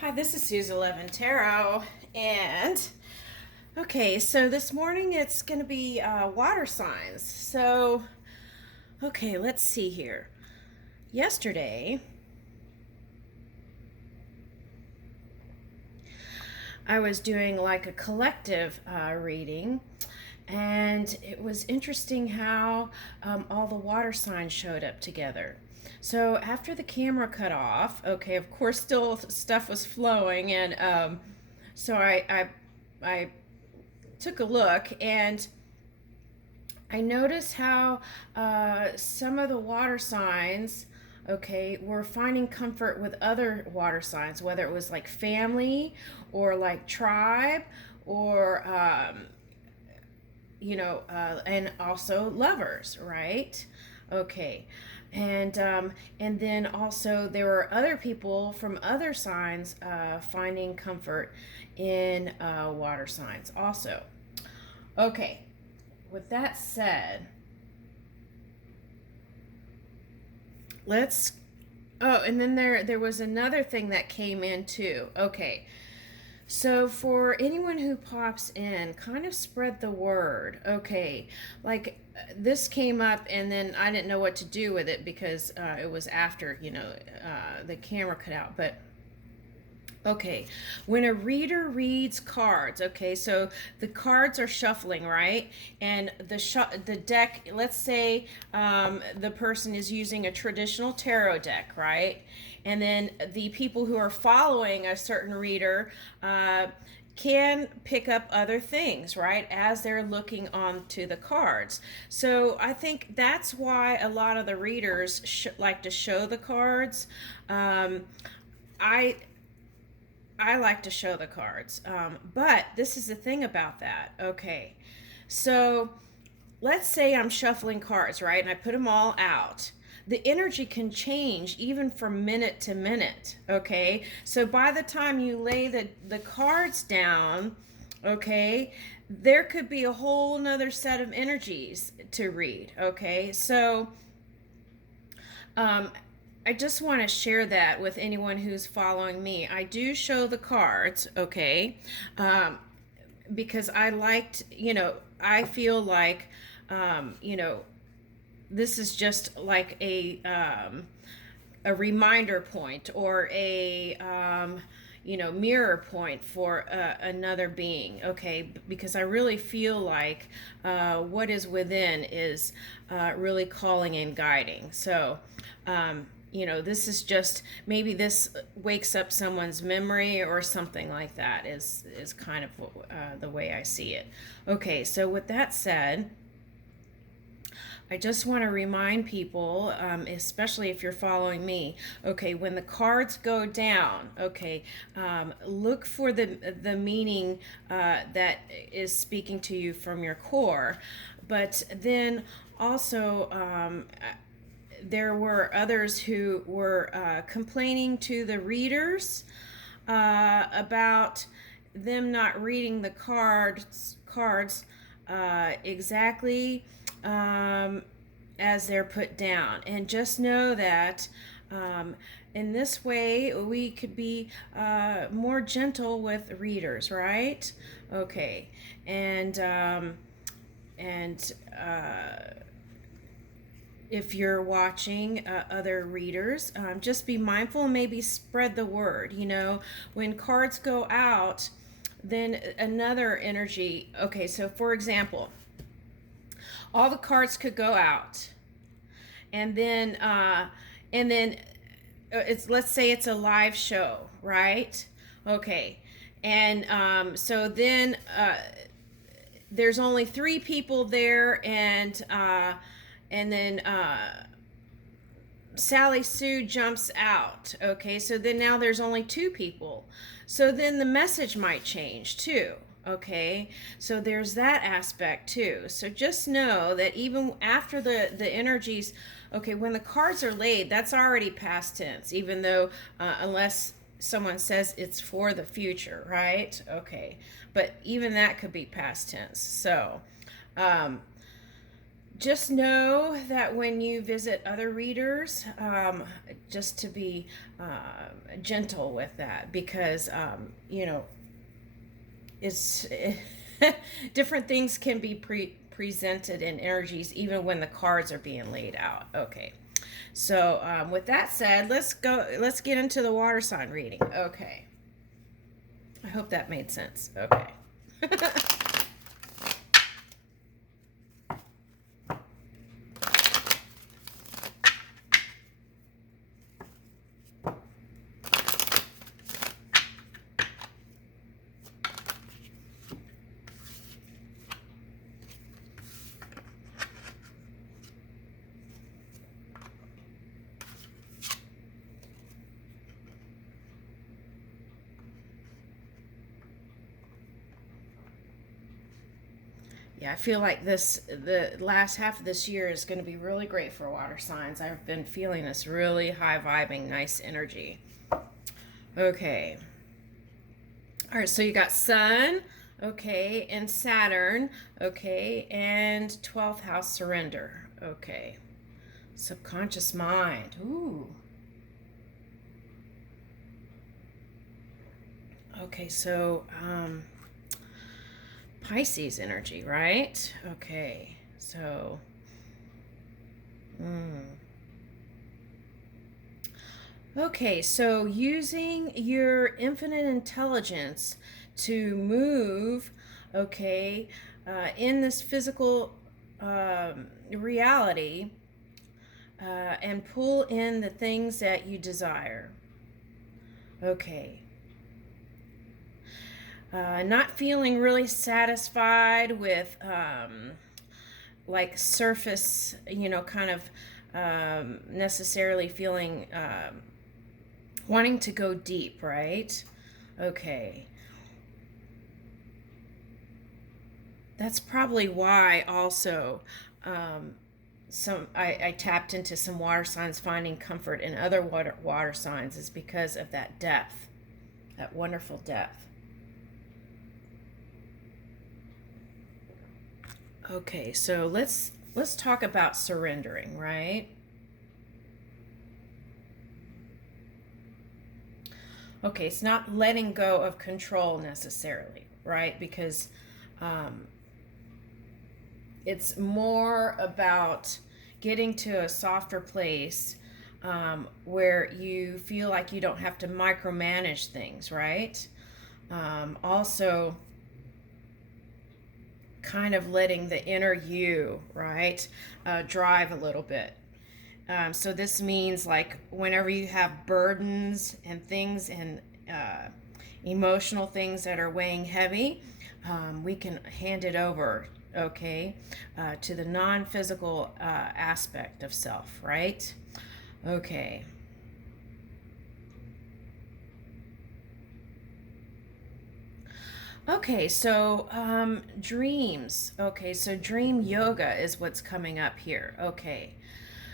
Hi, this is Susan 11 Tarot, and okay, so this morning it's going to be water signs. So, okay, let's see here. Yesterday, I was doing like a collective reading, and it was interesting how all the water signs showed up together. So after the camera cut off, okay, of course, still stuff was flowing, and so I took a look, and I noticed how some of the water signs, okay, were finding comfort with other water signs, whether it was like family or like tribe or and also lovers, right? Okay, and then also there were other people from other signs finding comfort in water signs, also. Okay, with that said, let's. Oh, and then there was another thing that came in too. Okay, so for anyone who pops in, kind of spread the word. Okay, like this came up, and then I didn't know what to do with it because it was after the camera cut out. But okay, when a reader reads cards, okay, so the cards are shuffling, right? And the deck, let's say the person is using a traditional tarot deck, right? And then the people who are following a certain reader can pick up other things, right, as they're looking onto the cards. So I think that's why a lot of the readers like to show the cards. I I like to show the cards. But this is the thing about that. Okay. So let's say I'm shuffling cards, right? And I put them all out. The energy can change even from minute to minute. Okay. So by the time you lay the cards down, okay, there could be a whole nother set of energies to read. Okay. So, um, I just want to share that with anyone who's following me. I do show the cards, okay, because I liked, I feel like, you know, this is just like a reminder point or a mirror point for another being, okay, because I really feel like what is within is really calling and guiding. So this is just, maybe this wakes up someone's memory or something like that, is kind of the way I see it. Okay, so with that said, I just want to remind people, especially if you're following me, okay, when the cards go down, okay, look for the meaning that is speaking to you from your core. But then also, there were others who were complaining to the readers about them not reading the cards exactly as they're put down. And just know that in this way we could be more gentle with readers, right? Okay, and if you're watching other readers, just be mindful and maybe spread the word. When cards go out, then another energy. Okay, so for example, all the cards could go out, and then it's, let's say it's a live show, right? Okay, and so then there's only 3 people there, and then Sally Sue jumps out. Okay, so then now there's only 2 people. So then the message might change too. Okay, so there's that aspect too. So just know that even after the energies, okay, when the cards are laid, that's already past tense, even though unless someone says it's for the future, right? Okay, but even that could be past tense. So just know that when you visit other readers, just to be gentle with that, because it's different things can be presented in energies even when the cards are being laid out. Okay, so with that said, let's get into the water sign reading. Okay, I hope that made sense. Okay. Yeah, I feel like the last half of this year is going to be really great for water signs. I've been feeling this really high vibing, nice energy. Okay. All right, so you got Sun, okay, and Saturn, okay, and 12th house surrender, okay. Subconscious mind, ooh. Okay, so Pisces energy, right? Okay, so okay, so using your infinite intelligence to move, okay, in this physical reality, and pull in the things that you desire. Okay. Not feeling really satisfied with like surface, kind of necessarily feeling wanting to go deep, right? Okay. That's probably why also I tapped into some water signs finding comfort in other water signs is because of that depth, that wonderful depth. Okay, so let's talk about surrendering, right? Okay, it's not letting go of control necessarily, right? Because it's more about getting to a softer place where you feel like you don't have to micromanage things, right? Also, kind of letting the inner you, right, drive a little bit. So this means like whenever you have burdens and things and emotional things that are weighing heavy, we can hand it over, okay, to the non-physical aspect of self, right? Okay. Okay, so dreams. Okay, so dream yoga is what's coming up here. Okay,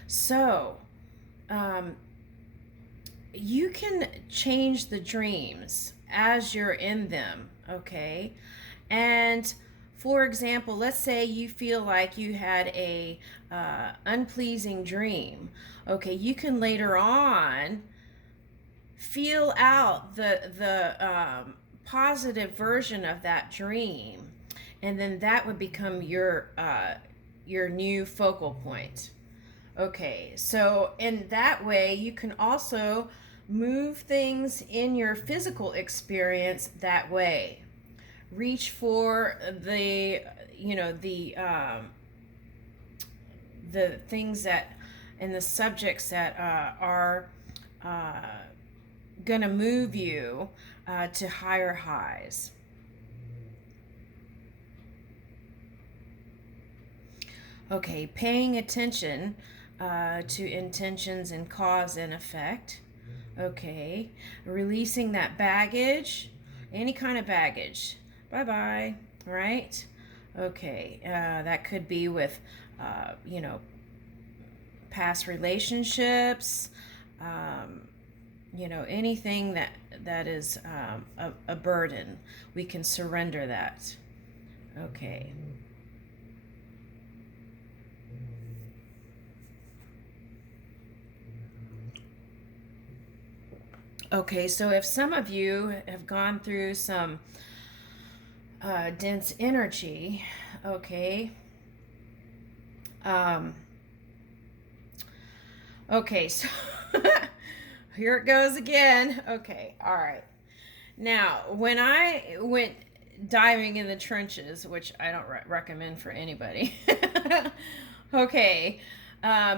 so um, you can change the dreams as you're in them. Okay, and for example, let's say you feel like you had a unpleasing dream. Okay, you can later on feel out the positive version of that dream, and then that would become your new focal point. Okay, so in that way, you can also move things in your physical experience that way. Reach for the things that and the subjects that are uh, gonna move you to higher highs. Okay, paying attention to intentions and cause and effect. Okay, releasing that baggage, any kind of baggage. Bye bye. All right. Okay, that could be with, past relationships, anything that is a burden. We can surrender that. Okay. Okay, so if some of you have gone through some dense energy, okay, um, okay, so here it goes again. Okay, all right. Now, when I went diving in the trenches, which I don't recommend for anybody, okay,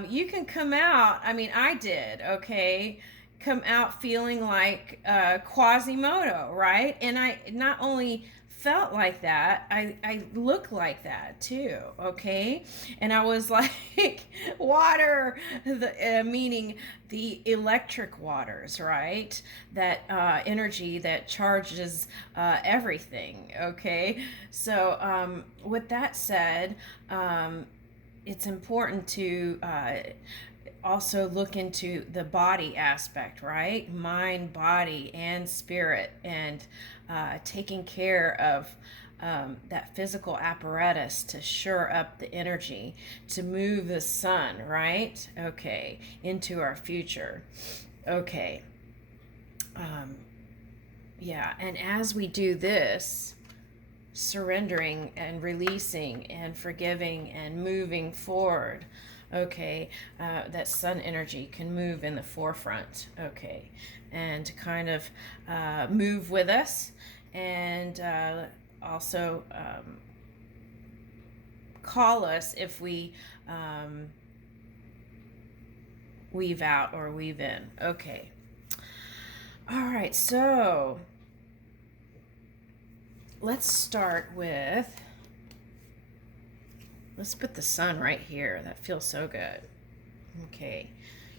you can come out. I mean, I did. Okay, come out feeling like Quasimodo, right? And I not only felt like that, I look like that too, okay? And I was like water, meaning the electric waters, right? That energy that charges everything, okay? So with that said, it's important to also look into the body aspect, right? Mind, body, and spirit, and taking care of that physical apparatus to shore up the energy to move the sun, right? Okay, into our future. Okay. Yeah, and as we do this, surrendering and releasing and forgiving and moving forward, okay, that sun energy can move in the forefront, okay, and kind of move with us, and also call us if we weave out or weave in. Okay, all right, so let's start with, let's put the sun right here. That feels so good. Okay,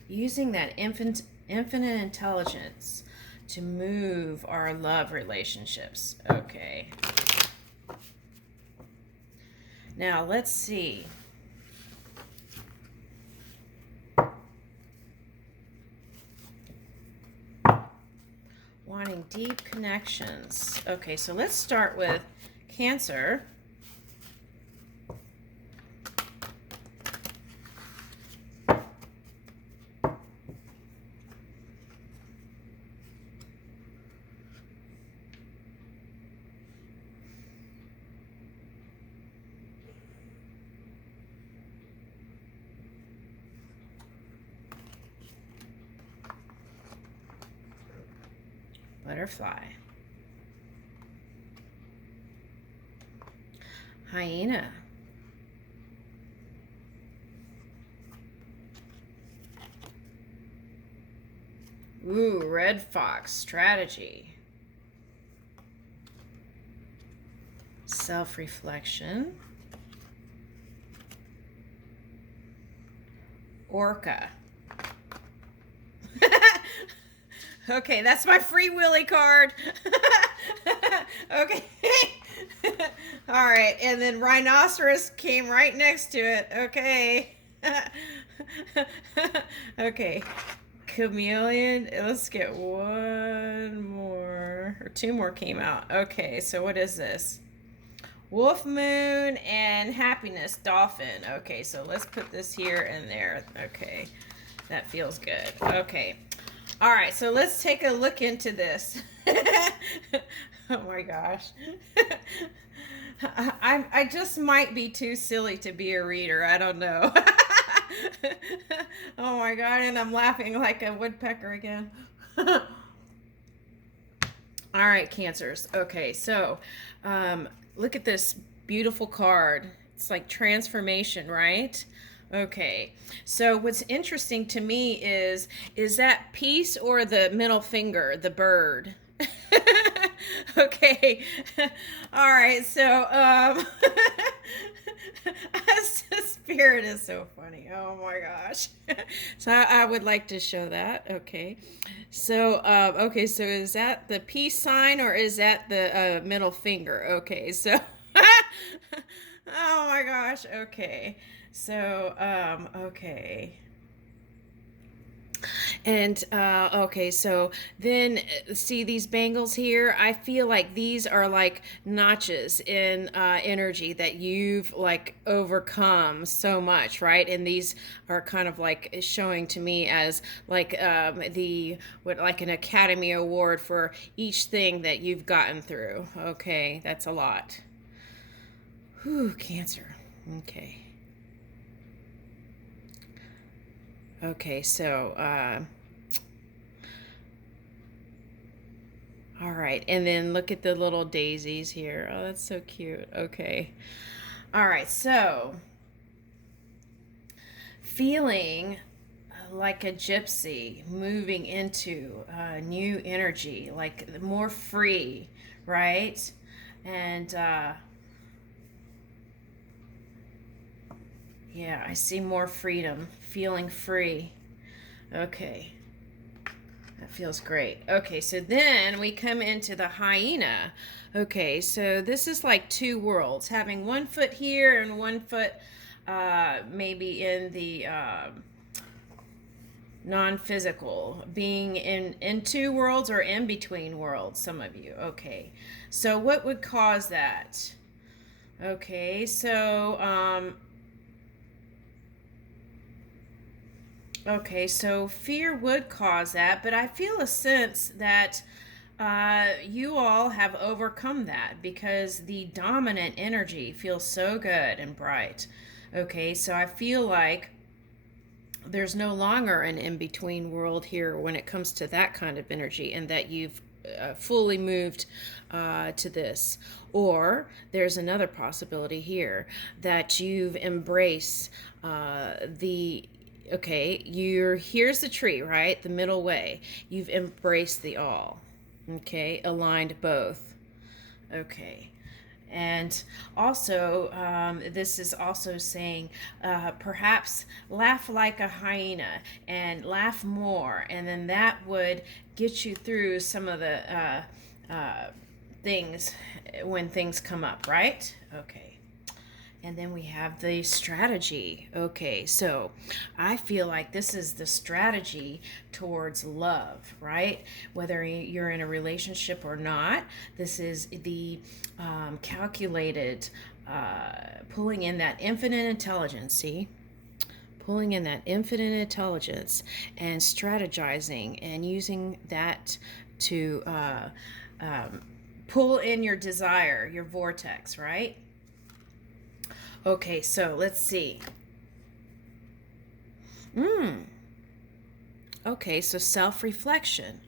using that infinite intelligence to move our love relationships. Okay, now let's see. Wanting deep connections. Okay, so let's start with Cancer. Butterfly. Hyena. Ooh, red fox. Strategy. Self-reflection. Orca. Okay, that's my Free Willy card. Okay. All right, and then rhinoceros came right next to it. Okay. Okay. Chameleon. Let's get one more, or two more came out. Okay, so what is this? Wolf Moon and Happiness Dolphin. Okay, so let's put this here and there. Okay, that feels good. Okay. All right, so let's take a look into this. Oh my gosh. I just might be too silly to be a reader. I don't know. Oh my God, and I'm laughing like a woodpecker again. All right, Cancers. Okay, so look at this beautiful card. It's like transformation, right? Okay, so what's interesting to me is that piece or the middle finger, the bird? Okay, all right, so spirit is so funny. Oh my gosh. So I would like to show that. Okay, so okay, so is that the peace sign or is that the middle finger? Okay, so oh my gosh. Okay, so okay, And okay, so then see these bangles here? I feel like these are like notches in energy that you've like overcome so much, right? And these are kind of like showing to me as like the what like an Academy Award for each thing that you've gotten through. Okay, that's a lot. Whew, Cancer. Okay. Okay, so all right, and then look at the little daisies here. Oh, that's so cute. Okay. All right, so feeling like a gypsy moving into new energy, like more free, right? And yeah, I see more freedom, feeling free. Okay. That feels great. Okay, so then we come into the hyena. Okay, so this is like two worlds, having one foot here and one foot maybe in the non-physical, being in two worlds or in between worlds, some of you. Okay, so what would cause that? Okay, so okay, so fear would cause that, but I feel a sense that you all have overcome that because the dominant energy feels so good and bright. Okay, so I feel like there's no longer an in between world here when it comes to that kind of energy, and that you've fully moved to this. Or there's another possibility here that you've embraced the okay, you're here's the tree, right? The middle way. You've embraced the all. Okay, aligned both. Okay. And also, this is also saying perhaps laugh like a hyena and laugh more, and then that would get you through some of the things when things come up, right? Okay. And then we have the strategy. Okay, so I feel like this is the strategy towards love, right? Whether you're in a relationship or not, this is the calculated pulling in that infinite intelligence. See? Pulling in that infinite intelligence and strategizing and using that to pull in your desire, your vortex, right? Okay, so let's see. Okay, so self-reflection.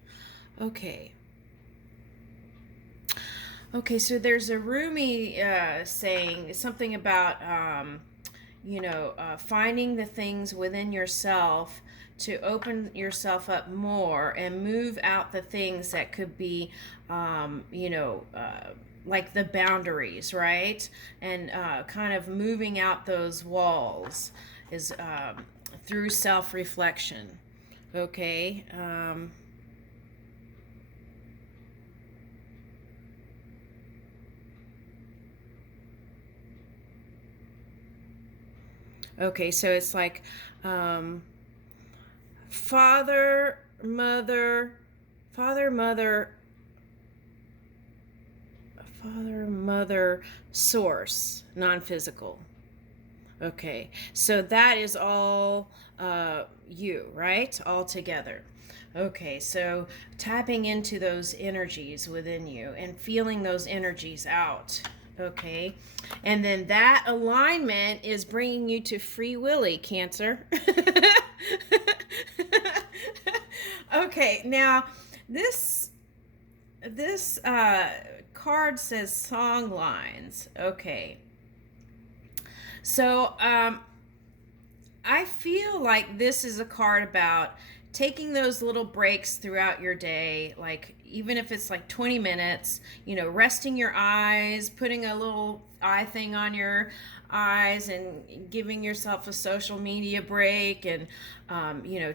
Okay. Okay, so there's a Rumi saying something about, finding the things within yourself to open yourself up more and move out the things that could be, like the boundaries, right? And kind of moving out those walls is through self reflection. Okay. Okay, so it's like father, mother, father, mother, father, mother, source, non physical. Okay, so that is all you, right? All together. Okay, so tapping into those energies within you and feeling those energies out. Okay, and then that alignment is bringing you to Free Willy, Cancer. Okay, now this this card says song lines. Okay, so I feel like this is a card about taking those little breaks throughout your day, like even if it's like 20 minutes, resting your eyes, putting a little eye thing on your eyes and giving yourself a social media break, and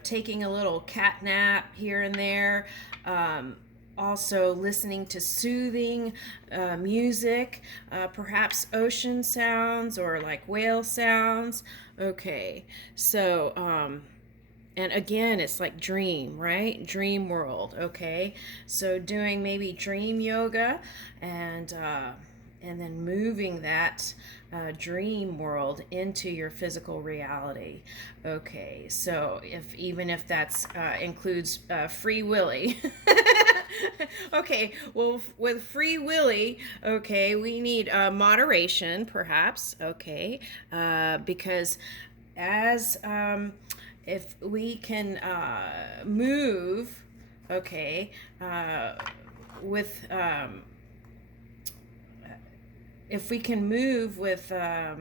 taking a little cat nap here and there. Also listening to soothing music, perhaps ocean sounds or like whale sounds. Okay, so And again, it's like dream, right? Dream world. Okay, so doing maybe dream yoga, and then moving that dream world into your physical reality. Okay, so if that's includes free willy. Okay, well, with free willy, okay, we need moderation, perhaps. Okay, because as if we can move, okay, with if we can move with I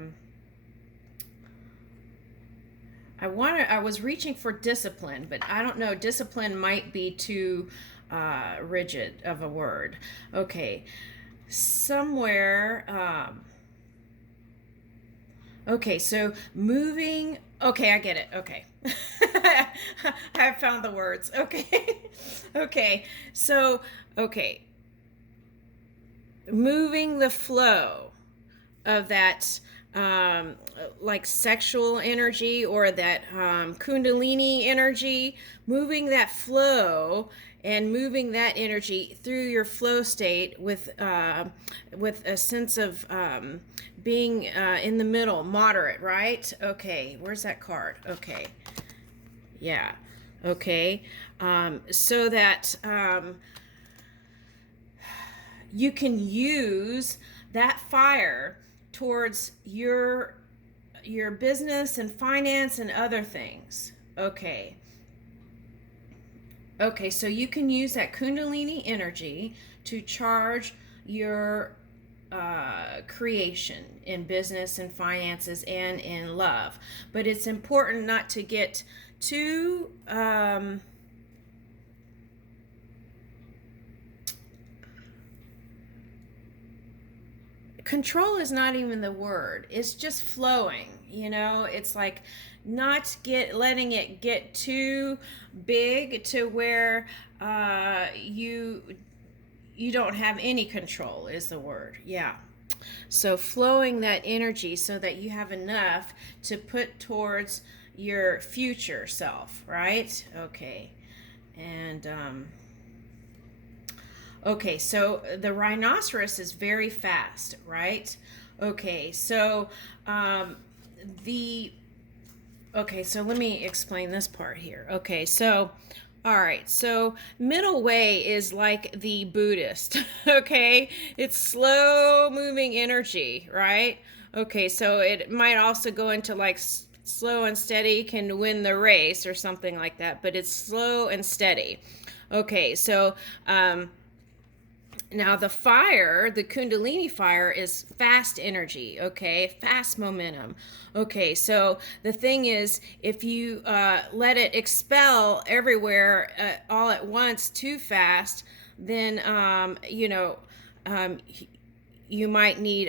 was reaching for discipline, but I don't know, discipline might be too rigid of a word. Okay, somewhere okay, so moving. Okay, I get it. Okay. I found the words. Okay. Okay. So, okay. Moving the flow of that like sexual energy, or that kundalini energy, moving that flow and moving that energy through your flow state with a sense of being in the middle, moderate, right? Okay, where's that card? Okay, yeah, okay, so that you can use that fire towards your business and finance and other things. Okay. Okay, so you can use that kundalini energy to charge your creation in business and finances and in love. But it's important not to get too control is not even the word. It's just flowing, it's like not letting it get too big to where you don't have any control is the word. Yeah, so flowing that energy so that you have enough to put towards your future self, right? Okay. And okay, so the rhinoceros is very fast, right? Okay, so the okay, so let me explain this part here. Okay, so all right, so middle way is like the Buddhist. Okay, it's slow moving energy, right? Okay, so it might also go into like slow and steady can win the race or something like that, but it's slow and steady. Okay, so now the fire, the kundalini fire, is fast energy, okay? Fast momentum. Okay, so the thing is, if you let it expel everywhere all at once too fast, then, you might need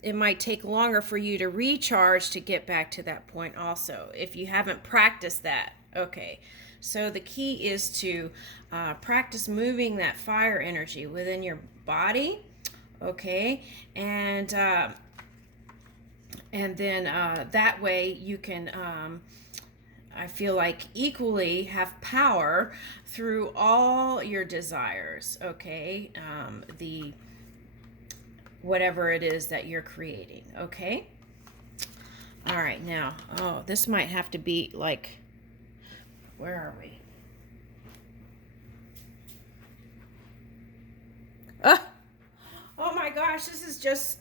it might take longer for you to recharge to get back to that point also, if you haven't practiced that. Okay, so the key is to practice moving that fire energy within your body, okay, and then that way you can I feel like equally have power through all your desires, okay, the whatever it is that you're creating, okay. All right, now, oh, this might have to be like, where are we? Oh my gosh, this is just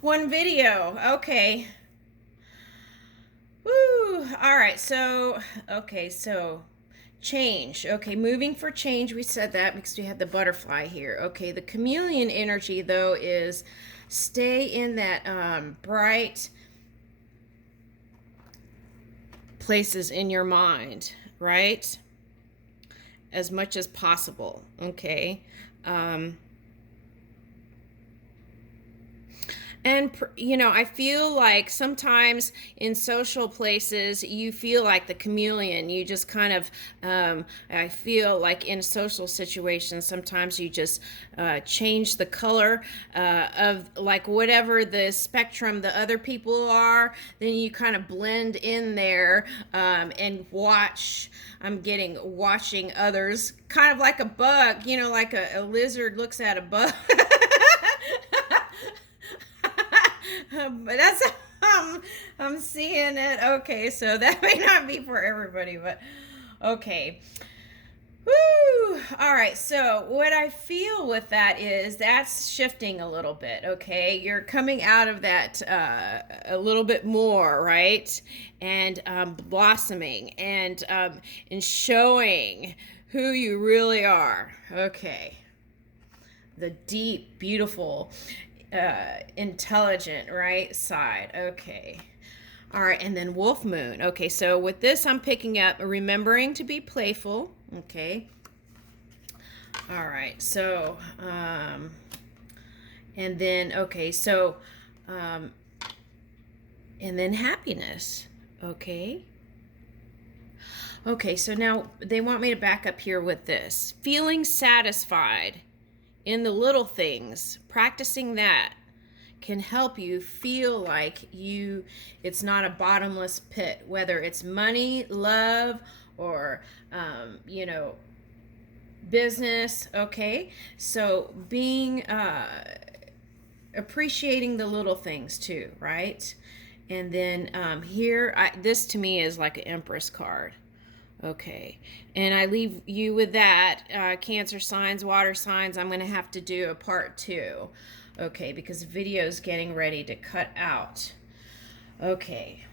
one video. Okay. Woo. All right, so okay, so change. Okay, moving for change. We said that because we had the butterfly here. Okay, the chameleon energy though is stay in that bright places in your mind, right? As much as possible. Okay. And, you know, I feel like sometimes in social places, you feel like the chameleon. You just kind of, I feel like in social situations, sometimes you just change the color of like whatever the spectrum the other people are. Then you kind of blend in there and watch. Watching others, kind of like a bug, you know, like a lizard looks at a bug. But that's how I'm seeing it. Okay, so that may not be for everybody, but okay. Woo! All right, so what I feel with that is that's shifting a little bit, okay? You're coming out of that a little bit more, right? And blossoming and showing who you really are, okay? The deep, beautiful, intelligent, right side. Okay. All right, and then wolf moon. Okay, so with this, I'm picking up remembering to be playful. Okay. All right, so, and then, okay, so, and then happiness. Okay. Okay, so now they want me to back up here with this. Feeling satisfied in the little things, practicing that can help you feel like it's not a bottomless pit, whether it's money, love, or you know, business. Okay, so being appreciating the little things too, right? And then this to me is like an Empress card. Okay, and I leave you with that. Cancer signs, water signs, I'm going to have to do a part 2. Okay, because the video is getting ready to cut out. Okay.